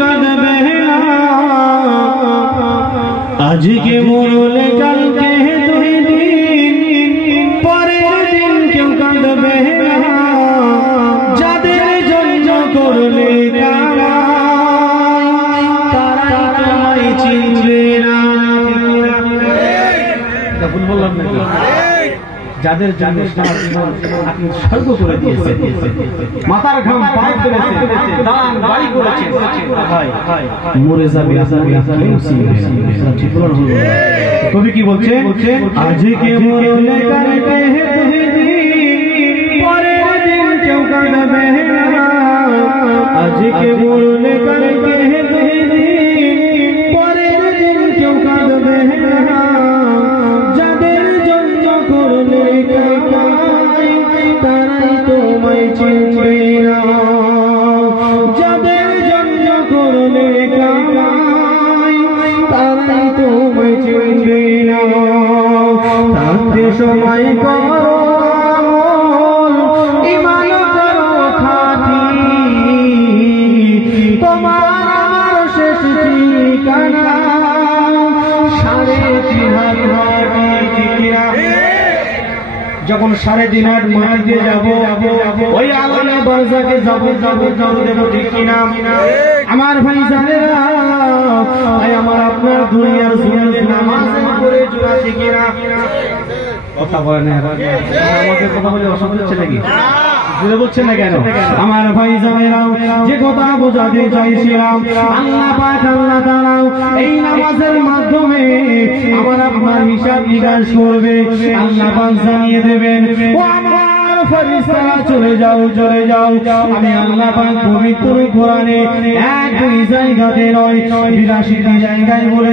কাঁদবে না আজকে মরলে কালকে দুই দিন পরের দিন কেউ কাঁদবে না যাদের জন্য করলে তারা তোমায় চিনবে না ভুল বললাম না যাদের যাদের আপনি স্বর্গ করে দিয়েছেন মাথার ঘাম পায়ে ফেলেছেন দান বাড়ি করেছেন মরে যাবে কবি কি বলছে আজকে মরলে কালকে দুই দিন পরের দিন কেউ কাঁদবে না আজকে মরলে কালকে দুই দিন পরের দিন কেউ কাঁদবে না যাদের জন্য করলে তারাই তোমায় চিনবে না যাদের জন্য করলে তারাই তোমায় চিনবে না থাকতে সময় করো ঈমান করো খাঁটি তোমার আমার শেষ ঠিকানা 3.5 হাত যখন 3.5 হাত মাটিতে যাব ওই আলাদা বারজাকে যাব দেব ঠিক কিনা আমার ভাই জানেরা আমার আপনার দুনিয়ার সুন্নাতে নামাজ পড়ে জুড়াছে কিনা কথা বলেন আমাদের কথা বলে অসুবিধা হচ্ছে নাকি বলছেন না কেন আমার ভাই জানেরা যে কথা বোঝাতে চাইছিলাম আল্লাহ পাক আল্লাহ তাআলা এই নামাজের মাধ্যমে আমার আপনার হিসাব নিকাশ করবে আল্লাহ পাক জানিয়ে দেবেন ও আমার ফেরেশতারা চলে যাও আমি আল্লাহ পাক পবিত্র কোরআনে এক দুই জায়গাতে নয় 82টি জায়গায় বলে